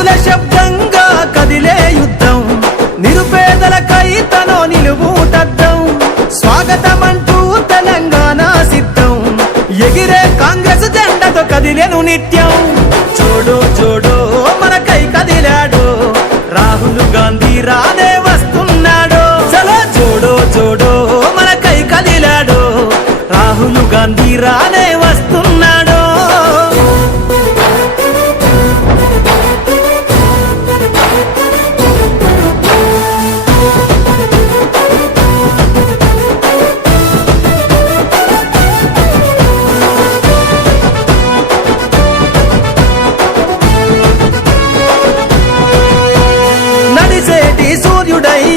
శబ్దంగా కదిలే యుద్ధం. నిరుపేదలకై తనో నిలువుటద్దం. స్వాగతమంటూ తెలంగాణ సిద్ధం. ఎగిరే కాంగ్రెస్ జెండతో కదిలేను నిత్యం. చూడు చూడు మనకై కదిలాడు. రాహుల్ గాంధీ రాదే వస్తున్నాడు. చలో చూడు చూడు మనకై కదిలాడు. రాహుల్ గాంధీ రానే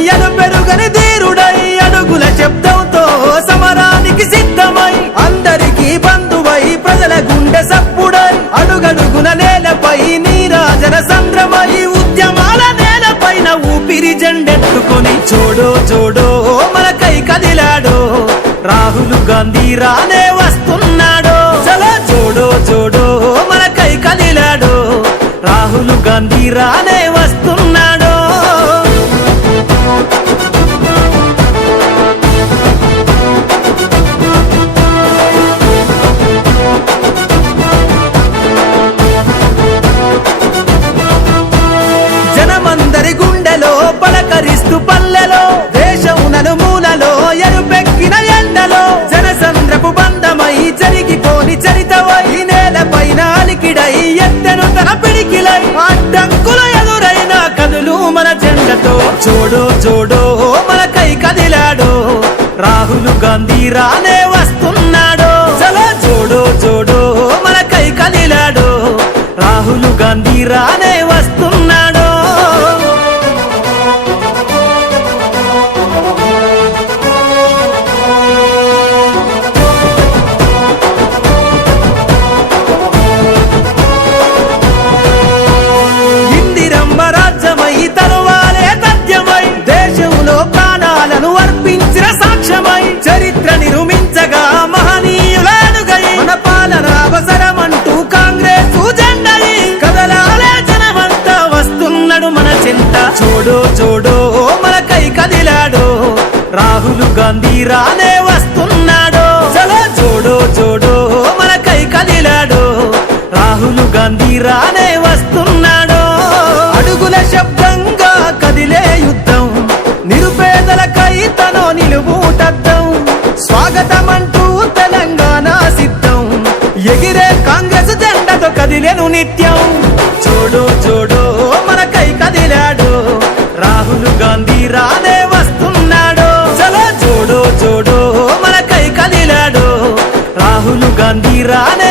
సూర్యుడై పెరుగని ధీరుడై అడుగుల శబ్దంతో సమరానికి సిద్ధమై. అందరికీ బంధువై ప్రజల గుండె సప్పుడై. అడుగడుగున నేలపై నీరాజన సంద్రమై. ఉద్యమాల నేలపైన ఊపిరి చూడో చూడో చూడు మనకై కదిలాడో. రాహుల్ గాంధీ రానే వస్తున్నాడో. చలో చూడో చూడు మనకై కదిలాడో. రాహుల్ గాంధీ రానే అలికిడై ఎత్తెను తన పిడికిలై అడ్డంకుల ఎదురైన కదులు మన జెండతో. చూడో మన కై కదిలాడు. రాహుల్ గాంధీ రానే వస్తున్నాడు. చలో చూడో మన కై కదిలాడు. రాహుల్ గాంధీ రానే రాహుల్ గాంధీ రానే వస్తున్నాడో? చలో చూడో చూడో మనకై కదిలాడో. రాహుల్ గాంధీ రానే వస్తున్నాడో? అడుగుల శబ్దంగా కదిలే యుద్ధం. నిరుపేదలకై తనో నిలువుటద్దం. స్వాగతమంటూ తెలంగాణ సిద్ధం. ఎగిరే కాంగ్రెస్ జెండతో కదిలేను నిత్యం. చలో